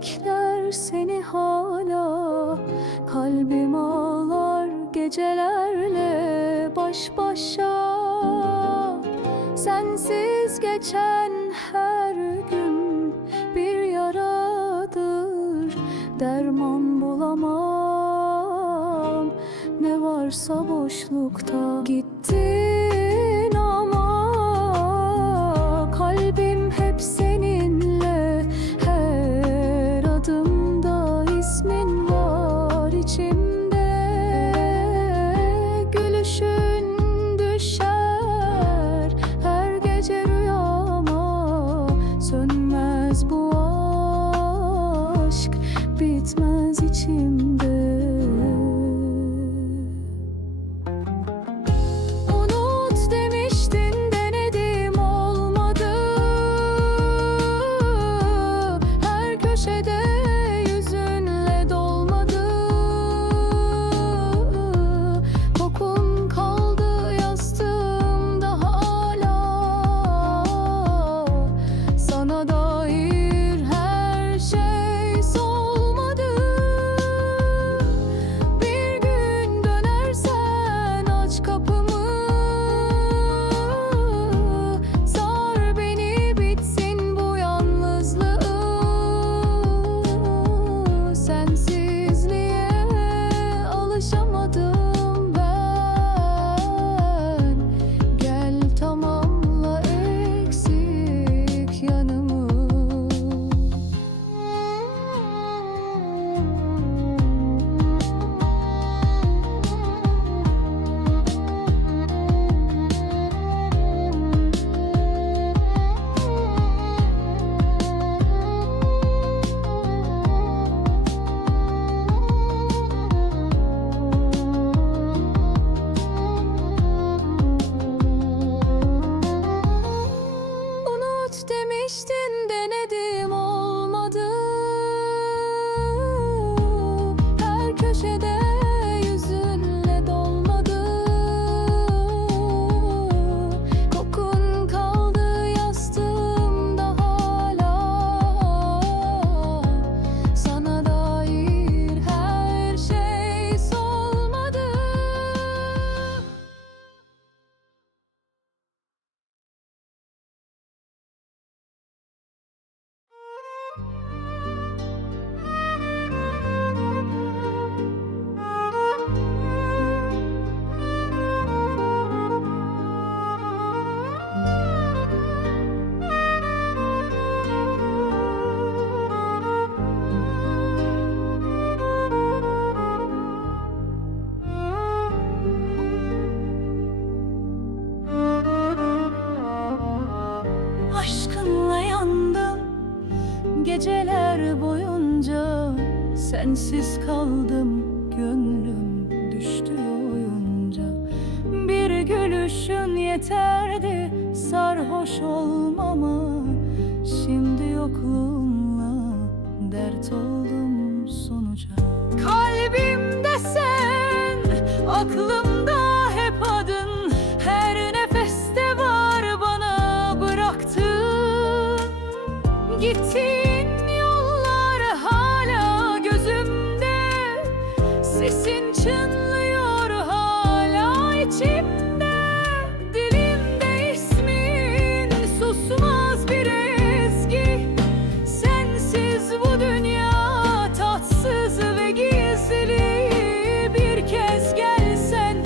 bekler seni hala. Kalbim ağlar gecelerle baş başa. Sensiz geçen her gün bir yaradır. Derman bulamam, ne varsa boşlukta. Gittin ama kalbim hep seninle. Her adımda ismin var içimde. Gülüşün düşer her gece rüyama. Sönmez bu aşk, bitmez içimde. Unut demiştin, denedim olmadı. Her köşede yüzünle dolmadı. Kokun kaldı yastığımda hala. Sana dair her şey solmadı. Bir gün dönersen aç kapımı. Sar beni, bitsin bu yalnızlığı. Sensizliğe alışamadım ben. Gel tamamla eksik yanımı. Unut demiştin, denedim olmadı. Her köşede yüzünle dolmadı. Kokun kaldı yastığımda hala. Sana dair her şey solmadı. Aşkınla yandım geceler boyunca. Sensiz kaldım, gönlüm düştü oyunca. Bir gülüşün yeterdi sarhoş olmama. Şimdi yokluğunla dert oldum sonuca. Kalbimde sen, aklımda hep adın. Her nefeste var bana bıraktın. Gittiğin yollar hala gözümde. Sesin çınlıyor hala içimde. Dilimde ismin susmaz bir ezgi. Sensiz bu dünya tatsız ve gizli. Bir kez gelsen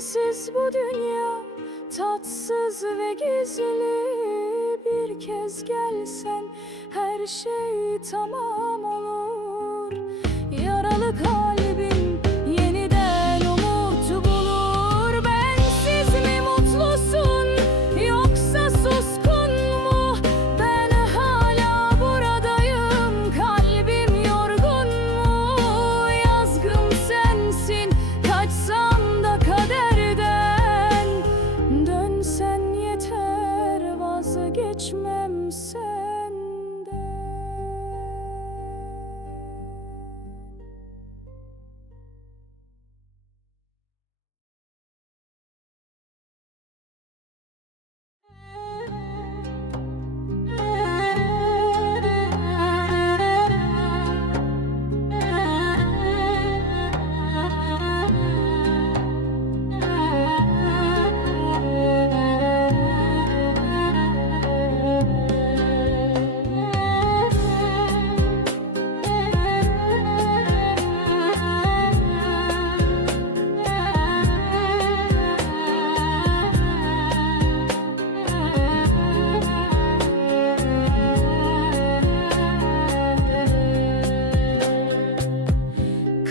Sensiz bu dünya tatsız ve gizli. Bir kez gelsen her şey tamam olur. Yaralı kalbim yeniden umut bulur. Bensiz mi mutlusun yoksa suskun mu? Ben hala buradayım, kalbim yorgun mu? Yazgım sensin, kaçsam da kaderden. Dönsen yeter, vazgeçmem senden.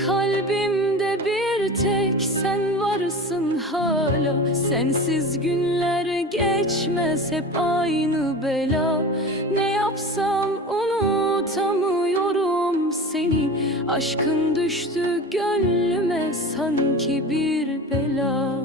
Kalbimde bir tek sen varsın hala. Sensiz günler geçmez, hep aynı bela. Ne yapsam unutamıyorum seni. Aşkın düştü gönlüme sanki bir bela.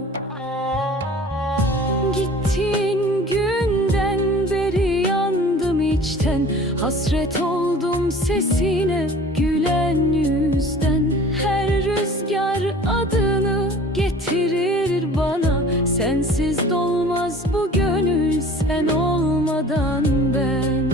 Gittiğin günden beri yandım içten. Hasret oldum sesine, gülen yüzden. Her rüzgar adını getirir bana. Sensiz dolmaz bu gönül, sen olmadan ben.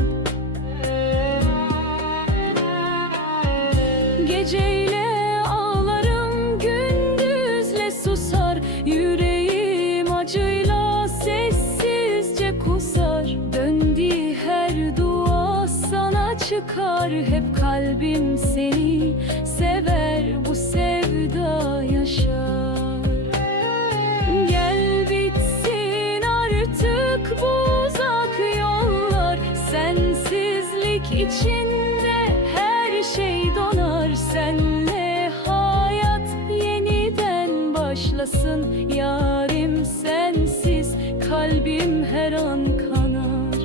Geceyle ağlarım, gündüzle susar. Yüreğim acıyla sessizce kusar. Döndüğü her dua sana çıkar. Hep kalbim seni sever, bu sevda yaşar. Gel bitsin artık bu uzak yollar. Sensizlik içinde her şey donar. Senle hayat yeniden başlasın. Yarim sensiz kalbim her an kanar.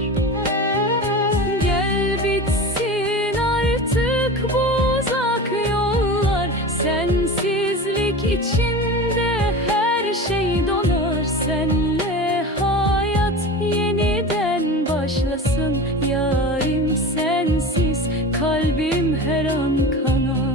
Gel bitsin artık bu uzak yollar. Sensizlik içinde her şey donar. Senle hayat yeniden başlasın. Yarim sensiz kalbim her an kanar.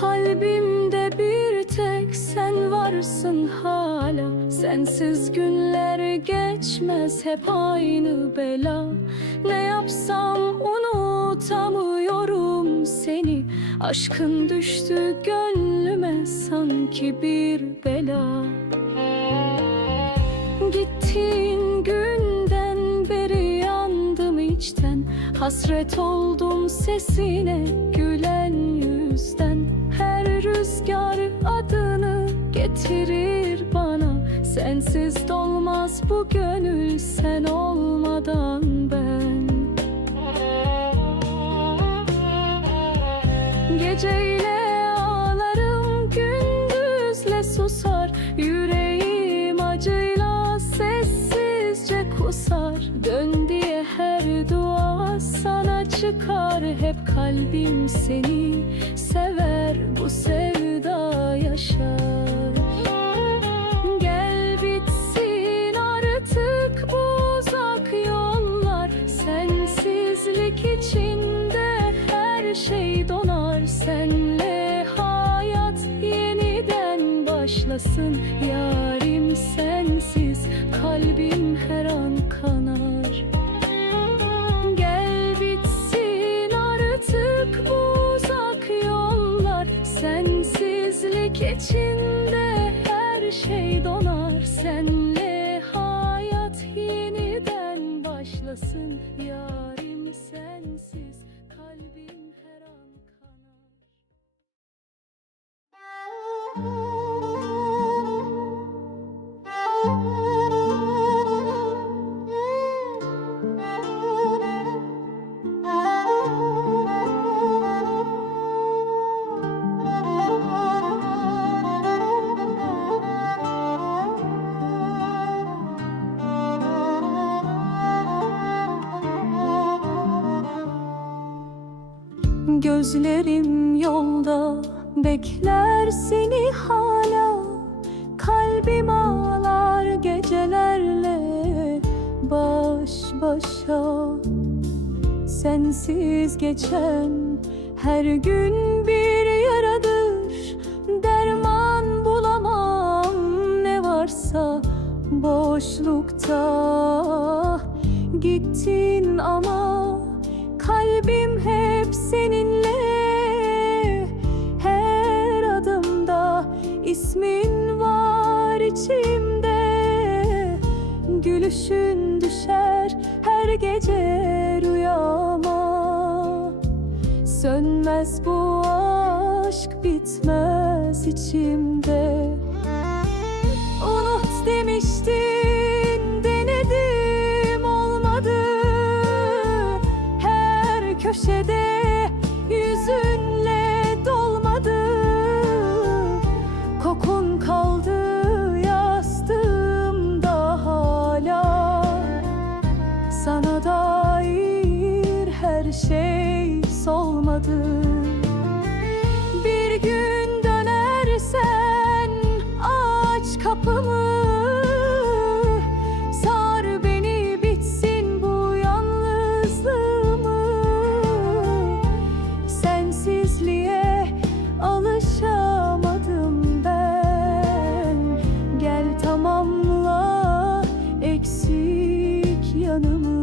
Kalbimde bir tek sen varsın hala. Sensiz günler geçmez, hep aynı bela. Ne yapsam unutamıyorum seni. Aşkın düştü gönlüme sanki bir bela. Gittiğin günden beri yandım içten. Hasret oldum sesine, gülen yüzden. Her rüzgar adını getirir bana. Sensiz dolmaz bu gönül, sen olmadan ben. Geceyle ağlarım, gündüzle susar. Yüreğim acıyla sessizce kusar. Dön diye her dua sana çıkar. Hep kalbim seni sever, bu sevda yaşar. Gel bitsin artık bu uzak yollar. Sensizlik içinde her şey donar. Senle hayat yeniden başlasın. Yarim sensiz kalbim her an kanar. Gel bitsin artık bu uzak yollar. Sensizlik içinde her şey donar. Senle hayat yeniden başlasın. Yarim sensiz kalbim her an kanar. Gözlerim yolda bekler seni hala. Kalbim ağlar gecelerle baş başa. Sensiz geçen her gün bir yaradır. Derman bulamam ne varsa boşlukta. Gittin ama kalbim hep seninle. Her adımda ismin var içimde. Gülüşün düşer her gece rüyama. Sönmez bu aşk, bitmez içimde. Unut demiştin, denedim olmadı. Her köşede yüzünle dolmadı. Kokun kaldı yastığımda hala. Sana dair her şey solmadı. Bir gün dönersen aç kapımı. Sar beni, bitsin bu yalnızlığımı. Sensizliğe alışamadım ben. Gel tamamla eksik yanımı.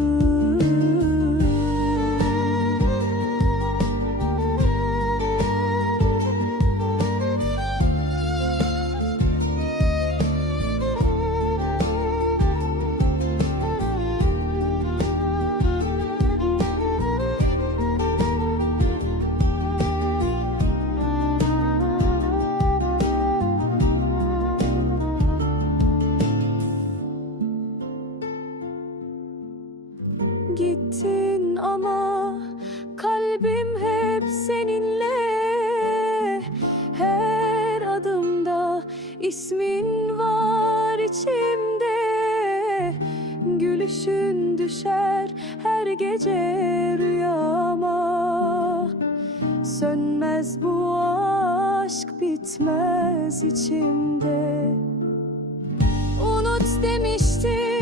Gittin ama kalbim hep seninle. Her adımda ismin var içimde. Gülüşün düşer her gece rüyama. Sönmez bu aşk, bitmez içimde. Unut demiştin,